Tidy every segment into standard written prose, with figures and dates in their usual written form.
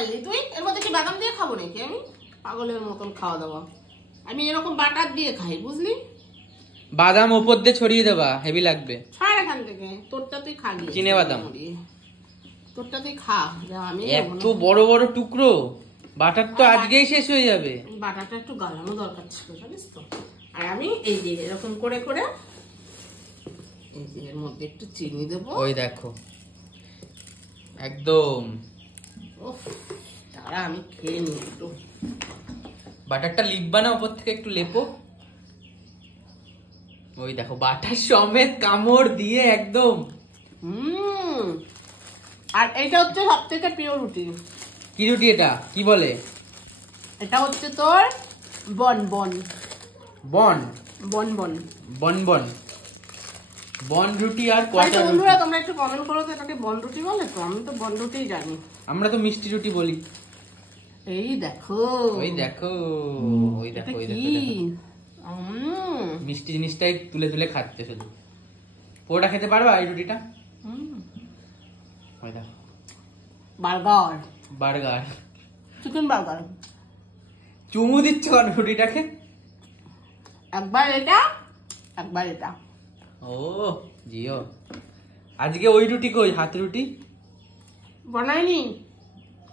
পারলি তুই? এর মধ্যে কি বাদাম দিয়ে খাবো নাকি আমি? পাগলের মতন খাওয়া দাওয়া। আমি এরকম বাটার দিয়ে খাই, বুঝলি? বাদাম উপর দিয়ে ছড়িয়ে দেবা, হেভি লাগবে। ছাড় এখান থেকে, তোরটা তুই খা গিয়ে। চিনে বাদাম তোরটা তুই খা। আমি এত বড় বড় টুকরো, বাটার তো আজকেই শেষ হয়ে যাবে। বাটারটা একটু গালানো দরকার ছিল, জানিস তো। আর আমি এই যে এরকম করে করে এই যে এর মধ্যে একটু চিনি দেবো। ওই দেখো একদম। তারা আমি খেয়ে নিই একটু। বাটারটা লিপবা না উপর থেকে একটু লেপো। ওই দেখো বাটার সমেত কামড় দিয়ে একদম। আর এটা হচ্ছে সব থেকে প্রিয় রুটি। কি রুটি এটা, কি বলে? এটা হচ্ছে তোর বন বন বন বন বন বন বন বন রুটি। আর বন্ধুরা তোমরা একটু কমেন্ট করো তো এটাকে বন রুটি বলে তো? আমি তো বন রুটিই জানি। আমরা তো মিষ্টি রুটি বলি। এই দেখো, ওই দেখো, ওই দেখো, ওই দেখো, মিষ্টি জিনিসটাই তুলে তুলে খাচ্ছে শুধু। পুরোটা খেতে পারবা এই রুটিটা? ওই দেখো বার্গার, বার্গার, চিকেন বার্গার। চুমু দিচ্ছ রুটিটাকে। একবার এটা একবার এটা। ও জিও, আজকে ওই রুটি কই? হাত রুটি বানাইনি,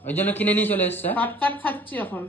ওই জন্য কিনে নিয়ে চলে এসছে। কাট কাট খাচ্ছি এখন।